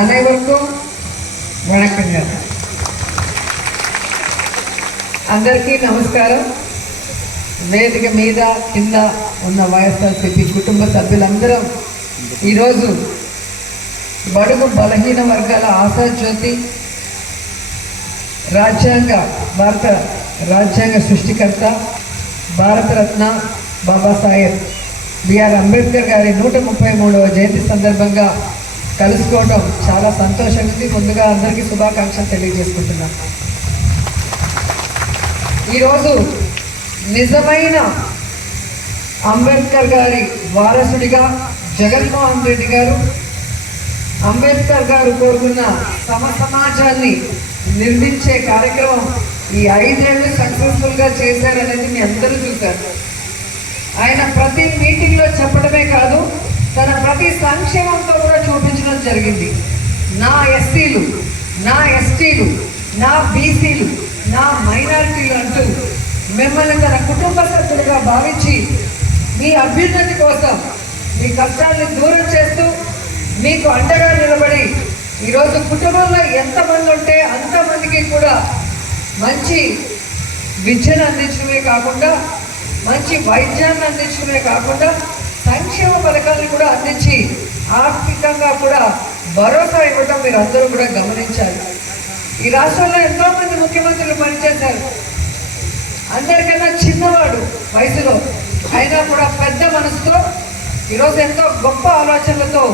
అனைవరుக்கும் వణకంగా అందరికీ నమస్కారం. వేదిక మీద కింద ఉన్న వైఎస్ఆర్సీపీ కుటుంబ సభ్యులందరం ఈరోజు బడుగు బలహీన వర్గాల ఆశాజ్యోతి భారత రాజ్యాంగ సృష్టికర్త భారతరత్న బాబాసాహెబ్ బిఆర్ అంబేద్కర్ గారి 133వ జయంతి సందర్భంగా కలుసుకోవడం చాలా సంతోషంగా ఉంది. ముందుగా అందరికీ శుభాకాంక్షలు తెలియజేసుకుంటున్నాను. ఈరోజు నిజమైన అంబేద్కర్ గారి వారసుడిగా జగన్మోహన్ రెడ్డి గారు అంబేద్కర్ గారు కోరుకున్న సమాజాన్ని నిర్మించే కార్యక్రమం ఈ 5 ఏళ్ళు సక్సెస్ఫుల్గా చేశారనేది మీ అందరూ చూశారు. ఆయన ప్రతి మీటింగ్లో చెప్పడమే కాదు, తన ప్రతి సంక్షేమంతో కూడా చూపించడం జరిగింది. నా ఎస్సీలు, నా ఎస్టీలు, నా బీసీలు, నా మైనారిటీలు అంటూ మిమ్మల్ని తన కుటుంబ సభ్యులుగా భావించి మీ అభ్యున్నతి కోసం మీ కష్టాన్ని దూరం చేస్తూ మీకు అండగా నిలబడి ఈరోజు కుటుంబంలో ఎంతమంది ఉంటే అంతమందికి కూడా మంచి విద్యను అందించడమే కాకుండా, మంచి వైద్యాన్ని అందించడమే కాకుండా సంక్షేమ పథకాలను కూడా అందించి ఆర్థికంగా కూడా భరోసా ఇవ్వడం మీరు అందరూ కూడా గమనించాలి. ఈ రాష్ట్రంలో ఎంతోమంది ముఖ్యమంత్రులు పనిచేశారు. అందరికన్నా చిన్నవాడు వయసులో అయినా కూడా పెద్ద మనసుతో ఈరోజు ఎంతో గొప్ప ఆలోచనలతో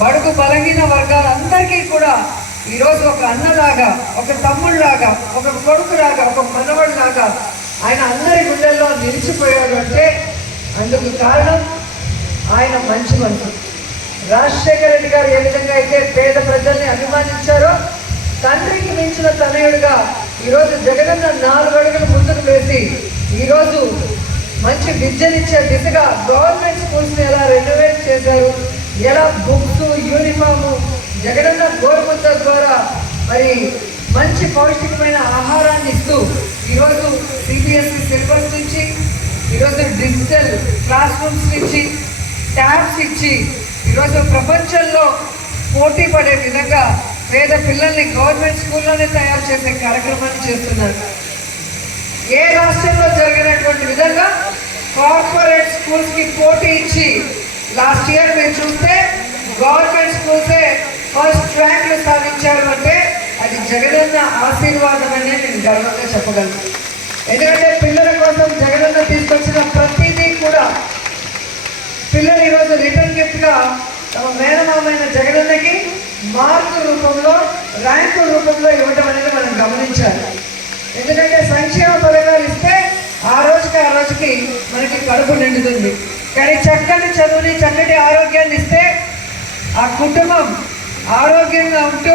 బడుగు బలహీన వర్గాలందరికీ కూడా ఈరోజు ఒక అన్నలాగా, ఒక తమ్ముళ్ళలాగా, ఒక కొడుకులాగా, ఒక మనవడిలాగా ఆయన అందరి గుండెల్లో నిలిచిపోయాడు అంటే అందుకు కారణం ఆయన మంచి మనసు. రాజశేఖర రెడ్డి గారు ఏ విధంగా అయితే పేద ప్రజల్ని అభిమానించారో తండ్రికి మించిన తనయుడిగా ఈరోజు జగనన్న 4 అడుగులు ముందుకు వేసి ఈరోజు మంచి విద్యనిచ్చే దిశగా గవర్నమెంట్ స్కూల్స్ని ఎలా రెనోవేట్ చేశారు, ఎలా బుక్స్, యూనిఫాము, జగనన్న గోరుముద్ద ద్వారా మరి మంచి పౌష్టికమైన ఆహారాన్ని ఇస్తూ ఈరోజు సిబిఎస్ఈ సిలబస్ నుంచి ఈరోజు డిజిటల్ క్లాస్ రూమ్స్ నుంచి ట్యాబ్స్ ఇచ్చి ఈరోజు ప్రపంచంలో పోటీ పడే విధంగా పేద పిల్లల్ని గవర్నమెంట్ స్కూల్లోనే తయారు చేసే కార్యక్రమాన్ని చేస్తున్నారు. ఏ రాష్ట్రంలో జరిగినటువంటి విధంగా కార్పొరేట్ స్కూల్స్కి పోటీ ఇచ్చి లాస్ట్ ఇయర్ మీరు చూస్తే గవర్నమెంట్ స్కూల్సే ఫస్ట్ ర్యాంకులు సాధించారు అంటే అది జగనన్న ఆశీర్వాదం అనే నేను గర్వంగా చెప్పగలను. ఎందుకంటే పిల్లల కోసం జగనన్న తీసుకొచ్చిన ప్రతిదీ కూడా పిల్లలు ఈరోజు రిటర్న్ గిఫ్ట్గా తమ మేనమామైన జగనన్నకి మార్కు రూపంలో, ర్యాంకు రూపంలో ఇవ్వడం అనేది మనం గమనించాలి. ఎందుకంటే సంక్షేమ పథకాలు ఇస్తే ఆ రోజుకి మనకి కడుపు నిండుతుంది. కానీ చక్కటి చదువుని, చక్కటి ఆరోగ్యాన్ని ఇస్తే ఆ కుటుంబం ఆరోగ్యంగా ఉంటూ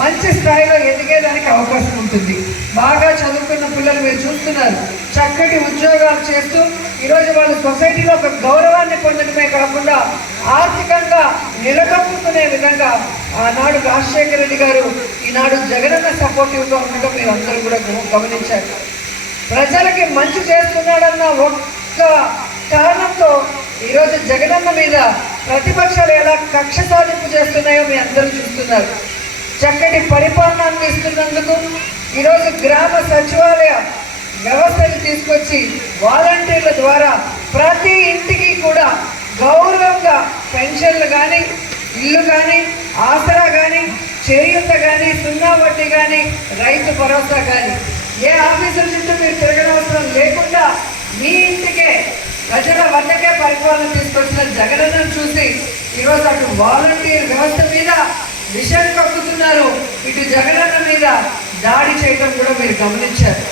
మంచి స్థాయిలో ఎదిగేదానికి అవకాశం ఉంటుంది. బాగా చదువుకున్న పిల్లలు మీరు చూస్తున్నారు, చక్కటి ఉద్యోగాలు చేస్తూ ఈరోజు వాళ్ళు సొసైటీలో ఒక గౌరవాన్ని పొందడమే కాకుండా ఆర్థికంగా నిలదొక్కునే విధంగా ఆనాడు రాజశేఖర రెడ్డి గారు, ఈనాడు జగనన్న సపోర్టివ్గా ఉండడం మీరు అందరూ కూడా గమనించారు. ప్రజలకి మంచి చేస్తున్నాడన్న ఒక్క కారణంతో ఈరోజు జగనన్న మీద ప్రతిపక్షాలు ఎలా కక్ష సాధింపు చేస్తున్నాయో మీ అందరూ చూస్తున్నారు. చక్కటి పరిపాలన అందిస్తున్నందుకు ఈరోజు గ్రామ సచివాలయ వ్యవస్థను తీసుకొచ్చి వాలంటీర్ల ద్వారా ప్రతి ఇంటికి కూడా గౌరవంగా పెన్షన్లు కానీ, ఇల్లు కానీ, ఆసరా కానీ, చేయూత కానీ, 0 వడ్డీ కానీ, రైతు భరోసా కానీ ఏ ఆఫీసుల చుట్టూ మీరు తిరగనవసరం లేకుండా మీ ఇంటికే, ప్రజల వద్దకే పరిపాలన తీసుకొచ్చిన జగనన్నను చూసి ఈరోజు అటు వాలంటీర్ వ్యవస్థ మీద విషయం కక్కుతున్నారు, ఇటు జగనన్న మీద దాడి చేయడం కూడా మీరు గమనించారు.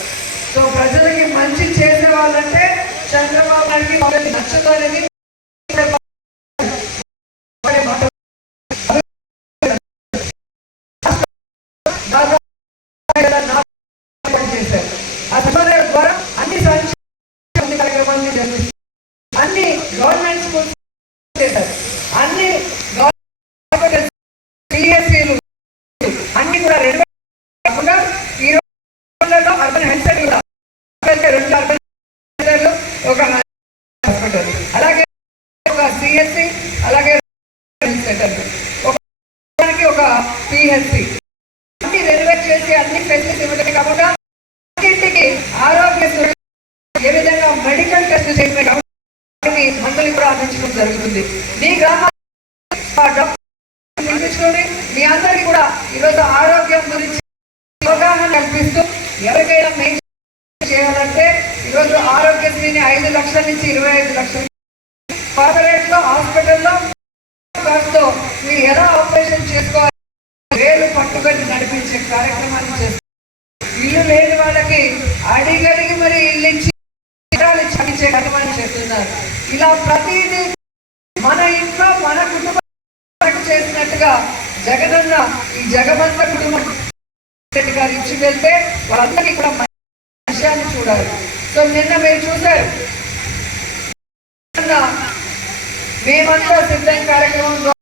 సో ప్రజలకి మంచి చేసే వాళ్ళంటే చంద్రబాబు నాయుడికి నచ్చదు అనేది చేశారు. ఆ సచివాలయం ద్వారా అన్ని సంక్షేమ కార్యక్రమాన్ని జరిపిస్తారు, అన్ని గవర్నమెంట్ స్కూల్స్ చేశారు, అన్ని గవర్నమెంట్ సిఎస్సీలు అన్ని కూడా కాకుండా ఈ రోజుల్లో అర్బన్ హెల్త్ సెంటర్ కూడా 2 అర్బన్ సెంటర్లు, ఒక హాస్పిటల్, అలాగే ఒక సిఎస్సి, అలాగే హెల్త్ సెంటర్, ఒక పిహెచ్సి అన్ని రెనోవేట్ చేసి అన్ని ఫెసిలిటీస్ ఇవ్వడమే కాకుండా ఇంటికి ఆరోగ్య ఏ విధంగా మెడికల్ టెస్ట్ చేయడమే కాకుండా మందులు కూడా అందించడం జరుగుతుంది. మీ గ్రామాన్ని మీ అందరికీ కూడా ఈరోజు ఆరోగ్యం గురించి అవగాహన కల్పిస్తూ ఎవరికైనా మెయిన్ చేయాలంటే ఈరోజు ఆరోగ్యశ్రీని 5 లక్షల నుంచి 25 లక్షలు కార్పొరేట్ లో హాస్పిటల్లో మీరు ఎలా ఆపరేషన్ చేసుకోవాలి వేలు పట్టుబడి నడిపించే కార్యక్రమాన్ని చేస్తారు. ఇల్లు లేని వాళ్ళకి అడిగడిగి మరి ఇల్లు ఇచ్చి ఇచ్చే కార్యక్రమాన్ని చేస్తున్నారు. ఇలా ప్రతిదీ మన ఇంట్లో మన కుటుంబం చేసినట్టుగా జగనన్న ఈ జగమంత కుటుంబం గారు ఇచ్చి వెళ్తే వాళ్ళందరికీ కూడా విషయాన్ని చూడాలి. సో నిన్న మీరు చూశారు మేమంతా సిద్ధం కార్యక్రమంలో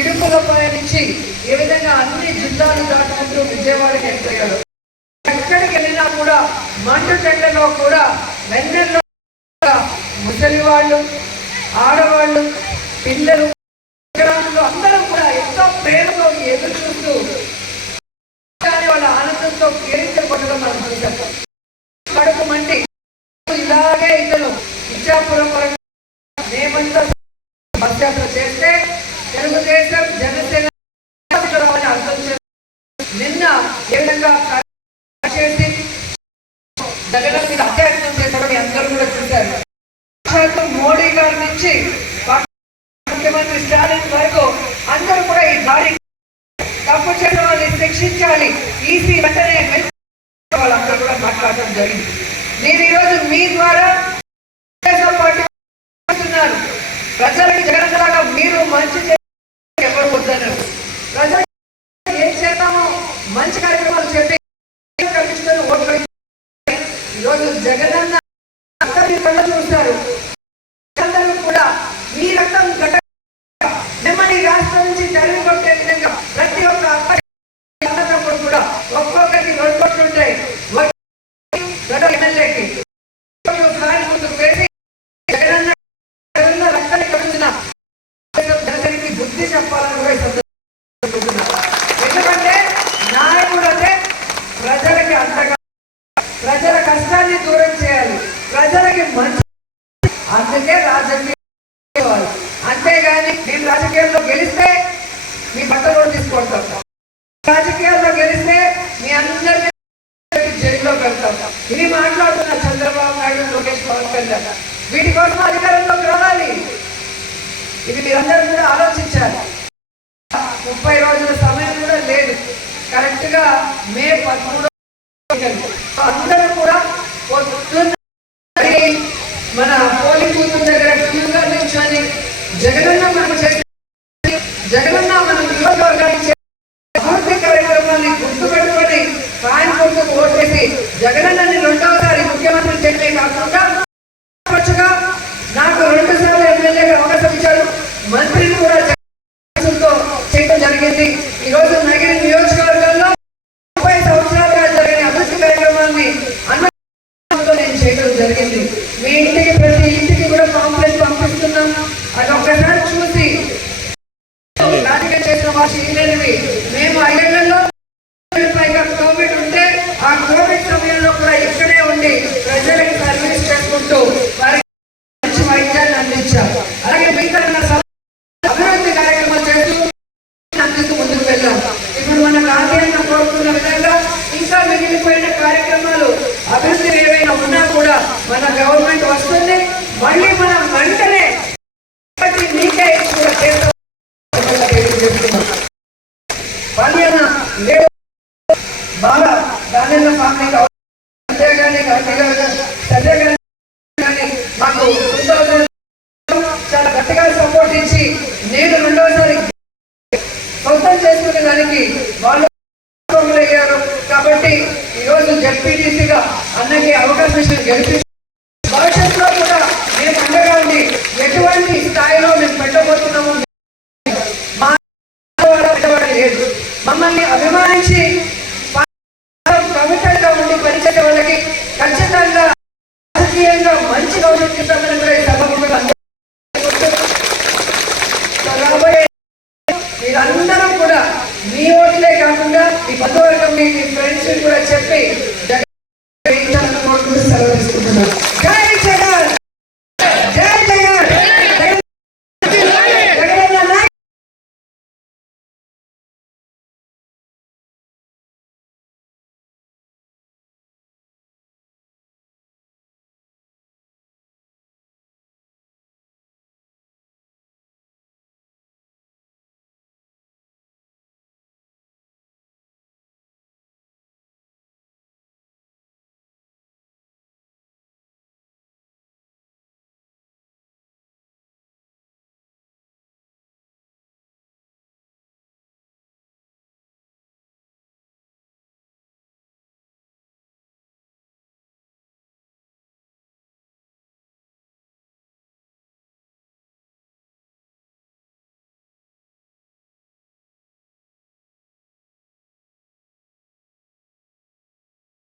ఇడుపులపై నుంచి ఏ విధంగా అన్ని జిల్లాలు దాటుకుంటూ విజయవాడకి వెళ్ళిపోయారు. ఎక్కడికి వెళ్ళినా కూడా మండు టెండలో కూడా వెన్నెల్లో ముసలి వాళ్ళు, ఆడవాళ్ళు, పిల్లలు అందరూ కూడా ఎంతో ప్రేమతో ఎదురు చూస్తూ వాళ్ళ ఆనందంతో కేరించబడడం మనం చూసాం. కడుపు మండి ఇలాగే ఇతను ఇచ్చాపురం వరకు మేమంతా బస్ యాత్ర చేస్తే తెలుగుదేశం జనసేన అర్థం చేసి నిన్న ఏ విధంగా చేసి జగన్ మీద అత్యాచారం చేశారో మీ అందరూ కూడా చూశారు. మోడీ గారి నుంచి ముఖ్యమంత్రి స్టాలిన్ వరకు అందరూ కూడా ఈ దాడి తప్పు చేయడం వాళ్ళని శిక్షించాలి, ఈసీ వెంటనే వాళ్ళందరూ కూడా మాట్లాడడం జరిగింది. నేను ఈరోజు మీ ద్వారా ప్రజలకి జగన్లాగా మీరు మంచి ఎవరు వద్దన్నారు. ప్రజలు ఏం చేద్దామో మంచి కార్యక్రమాలు చెప్పి కల్పించుకొని ఓట్లు ఈరోజు జగనన్న అందరి కళ్ళ చూస్తారు. అందరూ కూడా మీ రక్తం గట్ట మిమ్మల్ని రాష్ట్రం నుంచి తరిమి కొట్టే విధంగా ప్రతి ఒక్క అన్నప్పుడు కూడా ఒక్కొక్కరికి 2 కోట్లు ఉంటాయి. ఎమ్మెల్యేకి ముందుకు వేసి జగనన్న రక్తాన్ని కమించిన జనసేనకి బుద్ధి చెప్పాలని కూడా ఎందుకంటే నాయకుడు అంటే ప్రజలకి అంతగా ప్రజల కష్టాన్ని దూరం చేయాలి, ప్రజలకి మంచి అందుకే రాజకీయం. అంతేగాని మేము రాజకీయాల్లో గెలిస్తే మీ బట్టలు తీసుకొడతాం, రాజకీయాల్లో గెలిస్తే మీ అందరినీ జైల్లో పెడతాం. ఇది మాట్లాడుతున్న చంద్రబాబు నాయుడు, లోకేష్, పవన్ కళ్యాణ్ వీటి కోసం అధికారంలోకి రావాలి. ఇది మీరందరూ కూడా ఆలోచించాలి. 30 రోజుల సమయం కూడా లేదు. కరెక్ట్ గా మే 13 అందరూ కూడా పొద్దున్న మన పోలింగ్ బూత్ దగ్గర క్యూగా నిల్చొని జగనన్న మనం చేసి జగనన్న మన నియోజకవర్గానికి అభివృద్ధి కార్యక్రమాన్ని గుర్తుపెట్టుకొని ఆయన గుర్తుకు ఓటేసి జగనన్నని 2వసారి ముఖ్యమంత్రి చేయడమే కాకుండా నాకు 2 సార్లు ఎమ్మెల్యేగా అవకాశం ఇచ్చారు, మంత్రిని కూడా చేయడం జరిగింది. ఈరోజు నగిరి నియోజకవర్గాల్లో 30 సంవత్సరాలుగా జరిగిన అభివృద్ధి కార్యక్రమాన్ని అన్నంతో నేను చేయడం జరిగింది. మీ ఇంటికి ప్రతి ఇంటికి కూడా కాంప్లెక్స్ పంపిస్తున్నాం. అది ఒక్కసారి చూసి రాజకీయం చేసిన వాటి ఇల్లేనివి మేము 5 ఏళ్లలో పైగా కోవిడ్ ఉంటే ఆ కోవిడ్ సమయంలో కూడా ఇక్కడే ఉండి ప్రజలకు సర్వీస్ చేసుకుంటూ వారికి మంచి వైద్యాన్ని అందించారు. అలాగే మిగతా అభివృద్ధి కార్యక్రమాలు చేస్తూ అందుకు ముందుకు వెళ్ళాం. ఇప్పుడు మన గాంధీ అన్న కోరుకున్న విధంగా ఇంకా మిగిలిపోయిన కార్యక్రమాలు అభివృద్ధి ఏవైనా ఉన్నా కూడా మన గవర్నమెంట్ వస్తుంది. మళ్ళీ మనం వెంటనే మీకే కూడా చేస్తాం. బాగా దానిలో అంతేగాని మాకు చాలా గట్టిగా సపోర్ట్ ఇచ్చి